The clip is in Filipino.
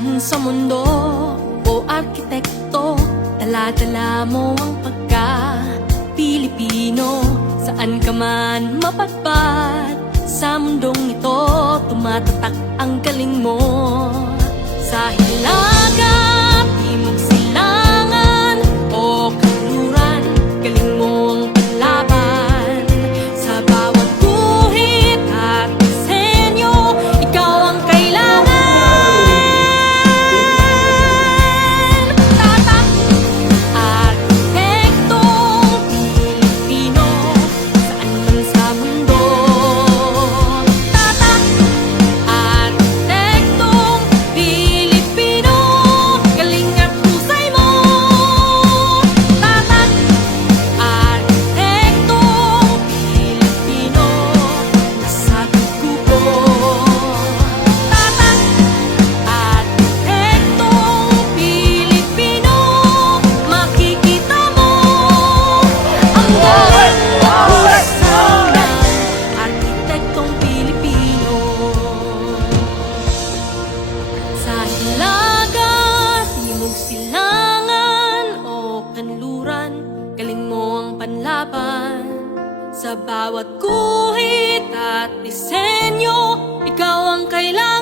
man sa mundo o arkitekto, dala-dala mo ang pagka-Pilipino. Saan ka man mapadpad sa mundong ito, tumatatak ang galing mo. Sa hilaga, timog silangan o kanluran, galing mo ang paglaban. Sa bawat guhit at disenyo, ikaw ang kailangan. Tatak, arkitektong Pilipino, saan man sa mundo. Tatak, arkitektong Pilipino, galing at husay mo. Tatak, arkitektong Pilipino, nasa dugo ko. Tatak, arkitektong Pilipino, makikita mo ang galing at husay ng arkitektong Pilipino. Sa hilaga, timog silangan o kanluran, galing mo ang panlaban. Sa bawat guhit at disenyo, ikaw ang kailangan.